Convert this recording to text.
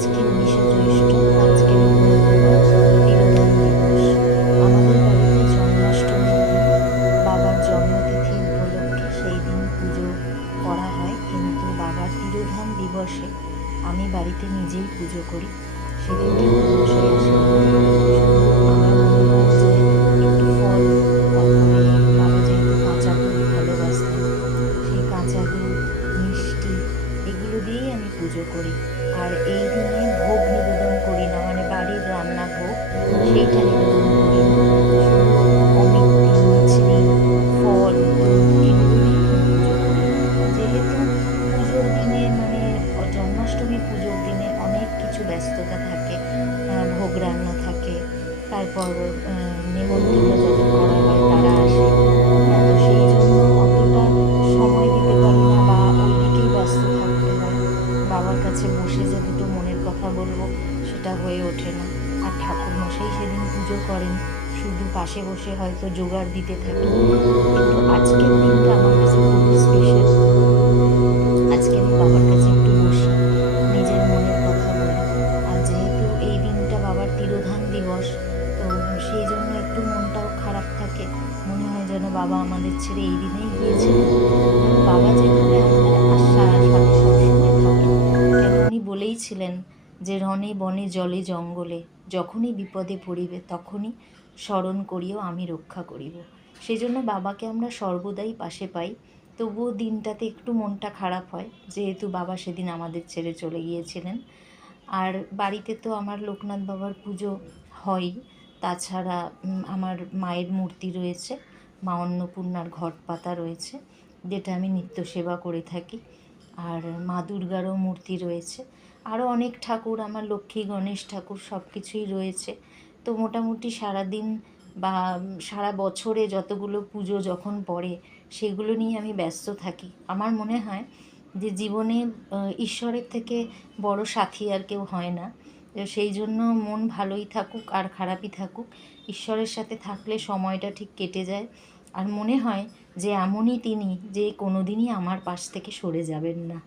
আজকে 19শে জ্যৈষ্ঠ, আজকে মঙ্গলবার, তিরোধান দিবস। আমাদের বাড়িতে জন্মাষ্টমীর দিন বাবার জন্মতিথি উপলক্ষে সেই দিন পুজো করা হয়, কিন্তু বাবার তিরোধান দিবসে আমি বাড়িতে নিজেই পুজো করি। সেদিন ঠাকুরমশাই আসেন না, শুধু আমার মনে হয় যে একটু ফল, তারপরে বাবা যেহেতু কাঁচা দুধ ভালোবাসতেন, সেই কাঁচা দুধ, মিষ্টি এগুলো দিয়েই আমি পুজো করি। আর এই দিনে ভোগ নিবেদন করি না, মানে বাড়ির রান্না ভোগ সেইটা নিবেদন করি না, শুধু অমিত্তি, মিছরি, ফল, দুধ এগুলো দিয়েই আমি পুজো করি। যেহেতু পুজোর দিনে মানে জন্মাষ্টমী পুজোর দিনে অনেক কিছু ব্যস্ততা থাকে, ভোগ রান্না থাকে, তারপর নেমন্তন্ন যাদের করা হয় তারা আসে। হ্যাঁ, তো সেই জন্য অতটা সময় দিতে পারি না বা ওই দিকেই ব্যস্ত থাকতে হয়। বাবার কাছে বসে যে দুটো মনের কথা বলবো সেটা হয়ে ওঠে না। আর ঠাকুরমশাই সেদিন পুজো করেন, শুধু পাশে বসে হয়তো জোগাড় দিতে থাকি। কিন্তু আজকের দিনটা আমার কাছে খুবই স্পেশাল। আজকে আমি বাবার কাছে একটু বসি, নিজের মনের কথা বলি। আর যেহেতু এই দিনটা বাবার তিরোধান দিবস, তো সেই জন্য একটু মনটাও খারাপ থাকে। মনে হয় যেন বাবা আমাদের ছেড়ে এই দিনেই গিয়েছিলেন। কিন্তু বাবা যেভাবে আমাদের সাথে সবসময় থাকেন, কেন উনি বলেইছিলেন যে রণে বনে জলে জঙ্গলে যখনই বিপদে পড়িবে তখনই স্মরণ করিও আমি রক্ষা করিব। সেই জন্য বাবাকে আমরা সর্বদাই পাশে পাই। তবুও দিনটাতে একটু মনটা খারাপ হয়, যেহেতু বাবা সেদিন আমাদের ছেড়ে চলে গিয়েছিলেন। আর বাড়িতে তো আমার লোকনাথ বাবার পুজো হয়ই, তাছাড়া আমার মায়ের মূর্তি রয়েছে, মা অন্নপূর্ণার ঘট পাতা রয়েছে, যেটা আমি নিত্য সেবা করে থাকি। আর মা দুর্গারও মূর্তি রয়েছে, আরও অনেক ঠাকুর, আমার লক্ষ্মী গণেশ ঠাকুর সব কিছুই রয়েছে। তো মোটামুটি সারাদিন বা সারা বছরে যতগুলো পুজো যখন পড়ে সেগুলো নিয়ে আমি ব্যস্ত থাকি। আমার মনে হয় যে জীবনে ঈশ্বরের থেকে বড় সাথী আর কেউ হয় না। সেই জন্য মন ভালোই থাকুক আর খারাপই থাকুক, ঈশ্বরের সাথে থাকলে সময়টা ঠিক কেটে যায়। আর মনে হয় যে এমনই তিনি যে কোনো দিনই আমার পাশ থেকে সরে যাবেন না।